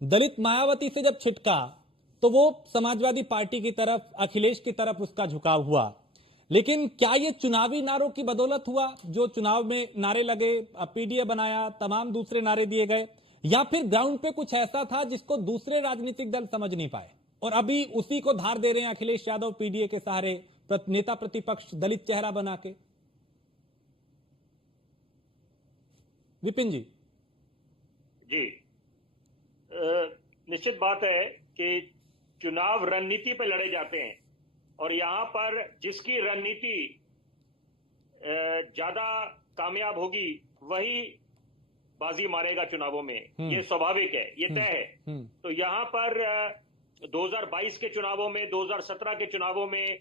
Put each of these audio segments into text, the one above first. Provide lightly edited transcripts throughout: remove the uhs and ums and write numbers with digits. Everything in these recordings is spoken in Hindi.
दलित मायावती से जब छिटका तो वो समाजवादी पार्टी की तरफ, अखिलेश की तरफ उसका झुकाव हुआ। लेकिन क्या ये चुनावी नारों की बदौलत हुआ, जो चुनाव में नारे लगे, पीडीए बनाया, तमाम दूसरे नारे दिए गए, या फिर ग्राउंड पे कुछ ऐसा था जिसको दूसरे राजनीतिक दल समझ नहीं पाए और अभी उसी को धार दे रहे हैं अखिलेश यादव पीडीए के सहारे, नेता प्रतिपक्ष दलित चेहरा बना के? विपिन जी। जी, निश्चित बात है कि चुनाव रणनीति पे लड़े जाते हैं और यहां पर जिसकी रणनीति ज्यादा कामयाब होगी वही बाजी मारेगा चुनावों में। ये स्वाभाविक है, ये तय है। तो यहां पर 2022 के चुनावों में, 2017 के चुनावों में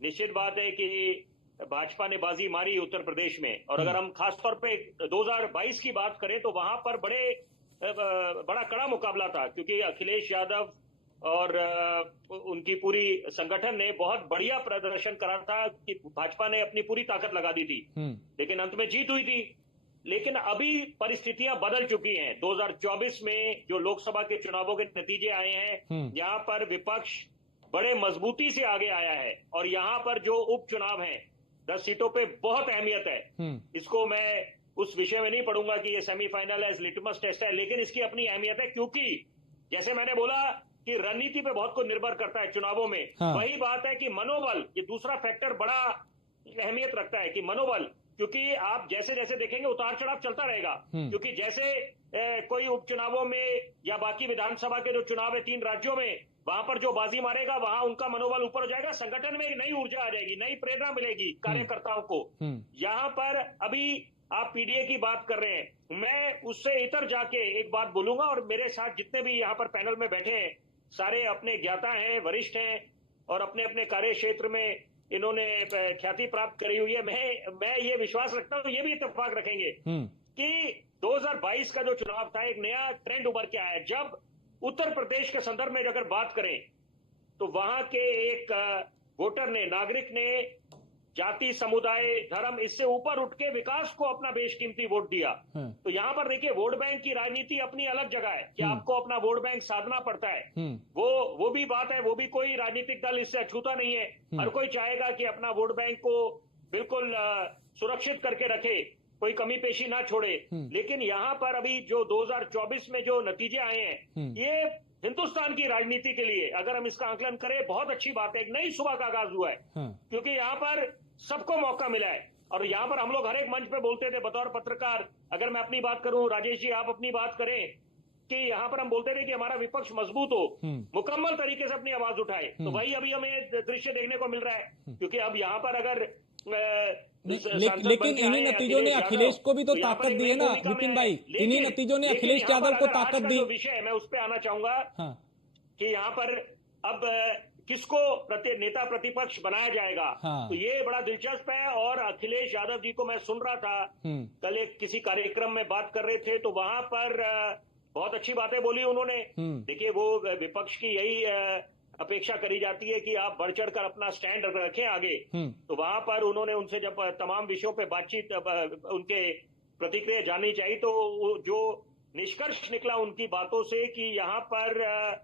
निश्चित बात है कि भाजपा ने बाजी मारी उत्तर प्रदेश में। और अगर हम खासतौर पे 2022 की बात करें तो वहां पर बड़ा कड़ा मुकाबला था, क्योंकि अखिलेश यादव और उनकी पूरी संगठन ने बहुत बढ़िया प्रदर्शन करा था कि भाजपा ने अपनी पूरी ताकत लगा दी थी, लेकिन अंत में जीत हुई थी। लेकिन अभी परिस्थितियां बदल चुकी हैं। 2024 में जो लोकसभा के चुनावों के नतीजे आए हैं, यहाँ पर विपक्ष बड़े मजबूती से आगे आया है और यहाँ पर जो उपचुनाव हैं 10 सीटों पे बहुत अहमियत है। इसको मैं उस विषय में नहीं पढ़ूंगा कि ये सेमीफाइनल है, लिटमस टेस्ट है, लेकिन इसकी अपनी अहमियत है, क्योंकि जैसे मैंने बोला कि रणनीति पे बहुत कुछ निर्भर करता है चुनावों में। वही बात है कि मनोबल, ये दूसरा फैक्टर बड़ा अहमियत रखता है कि मनोबल, क्योंकि आप जैसे जैसे देखेंगे उतार चढ़ाव चलता रहेगा। क्योंकि जैसे कोई उपचुनावों में या बाकी विधानसभा के जो चुनाव है 3 राज्यों में, वहां पर जो बाजी मारेगा वहां उनका मनोबल ऊपर हो जाएगा, संगठन में एक नई ऊर्जा आ जाएगी, नई प्रेरणा मिलेगी कार्यकर्ताओं को। यहाँ पर अभी आप पीडीए की बात कर रहे हैं, मैं उससे इतर जाके एक बात बोलूंगा, और मेरे साथ जितने भी यहाँ पर पैनल में बैठे हैं सारे अपने ज्ञाता हैं, वरिष्ठ हैं और अपने अपने कार्य क्षेत्र में इन्होंने ख्याति प्राप्त करी हुई है। मैं ये विश्वास रखता हूं, ये भी इत्तेफाक रखेंगे कि 2022 का जो चुनाव था एक नया ट्रेंड उभर के आया। जब उत्तर प्रदेश के संदर्भ में अगर बात करें तो वहां के एक वोटर ने, नागरिक ने जाति, समुदाय, धर्म, इससे ऊपर उठ के विकास को अपना बेशकीमती वोट दिया। तो यहाँ पर देखिए वोट बैंक की राजनीति अपनी अलग जगह है कि आपको अपना वोट बैंक साधना पड़ता है। वो भी बात है, वो भी कोई राजनीतिक दल इससे अछूता नहीं है। हर कोई चाहेगा कि अपना वोट बैंक को बिल्कुल सुरक्षित करके रखे, कोई कमी पेशी ना छोड़े। लेकिन यहाँ पर अभी जो 2024 में जो नतीजे आए हैं, ये हिंदुस्तान की राजनीति के लिए अगर हम इसका आकलन करें बहुत अच्छी बात है। एक नई सुबह का आगाज हुआ है, क्योंकि यहाँ पर सबको मौका मिला है। और यहाँ पर हम लोग हर एक मंच पे बोलते थे बतौर पत्रकार, अगर मैं अपनी बात करूं, राजेश जी आप अपनी बात करें, कि यहाँ पर हम बोलते थे कि हमारा विपक्ष मजबूत हो, मुकम्मल तरीके से अपनी आवाज उठाए। तो वही अभी हमें दृश्य देखने को मिल रहा है, क्योंकि अब यहाँ पर अगर लेकिन इन्हीं नतीजों ने अखिलेश को भी तो ताकत दी है ना विपिन भाई, इन्हीं नतीजों ने अखिलेश यादव को ताकत दी। विषय है मैं उस पर आना चाहूंगा कि यहाँ पर अब किसको नेता प्रतिपक्ष बनाया जाएगा। तो ये बड़ा दिलचस्प है। और अखिलेश यादव जी को मैं सुन रहा था कल, एक किसी कार्यक्रम में बात कर रहे थे, तो वहां पर बहुत अच्छी बातें बोली उन्होंने। देखिए वो विपक्ष की यही अपेक्षा करी जाती है कि आप बढ़ चढ़ कर अपना स्टैंड रखें आगे। तो वहां पर उन्होंने उनसे जब तमाम विषयों पे बातचीत, उनके प्रतिक्रिया जाननी चाहिए, तो जो निष्कर्ष निकला उनकी बातों से कि यहाँ पर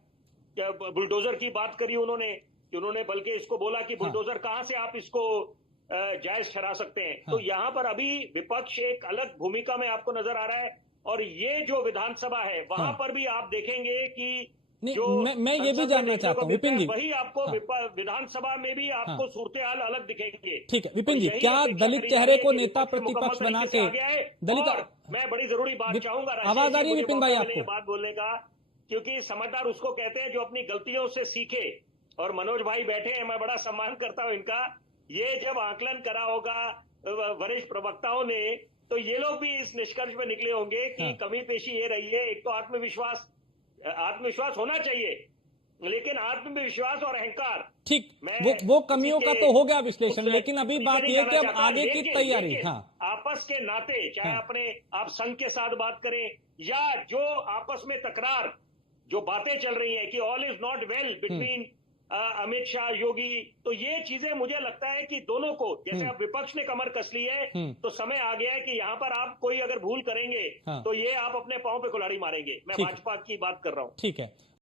बुलडोजर की बात करी उन्होंने, कि उन्होंने बल्कि इसको बोला कि बुलडोजर कहां से आप इसको जायज ठहरा सकते हैं। तो यहाँ पर अभी विपक्ष एक अलग भूमिका में आपको नजर आ रहा है। और ये जो विधानसभा है वहां पर भी आप देखेंगे कि जो मैं ये भी जानना चाहता हूँ विपिन जी, वही आपको विधानसभा में भी आपको सूरत हाल अलग दिखेंगे। ठीक है विपिन जी, क्या दलित चेहरे को नेता प्रतिपक्ष बना के दलित, मैं बड़ी जरूरी बात चाहूंगा, आवाज आ रही है विपिन भाई आपको? बात बोलने का, क्योंकि समझदार उसको कहते हैं जो अपनी गलतियों से सीखे। और मनोज भाई बैठे हैं, मैं बड़ा सम्मान करता हूं इनका। ये जब आकलन करा होगा वरिष्ठ प्रवक्ताओं ने, तो ये लोग भी इस निष्कर्ष में निकले होंगे कि कमी पेशी ये रही है। एक तो आत्मविश्वास होना चाहिए, लेकिन आत्मविश्वास और अहंकार, ठीक, वो कमियों का तो हो गया विश्लेषण, लेकिन अभी बात यह कि अब आगे की तैयारी। आपस के नाते, चाहे अपने आप संघ के साथ बात करें या जो आपस में तकरार, जो बातें चल रही हैं कि all is not well between Amit Shah, Yogi, तो ये चीजें मुझे लगता है कि दोनों को, जैसे अब विपक्ष ने कमर कस ली है, तो समय आ गया है कि यहाँ पर आप कोई अगर भूल करेंगे तो ये आप अपने पांव पे कुल्हाड़ी मारेंगे। मैं भाजपा की बात कर रहा हूँ। ठीक है।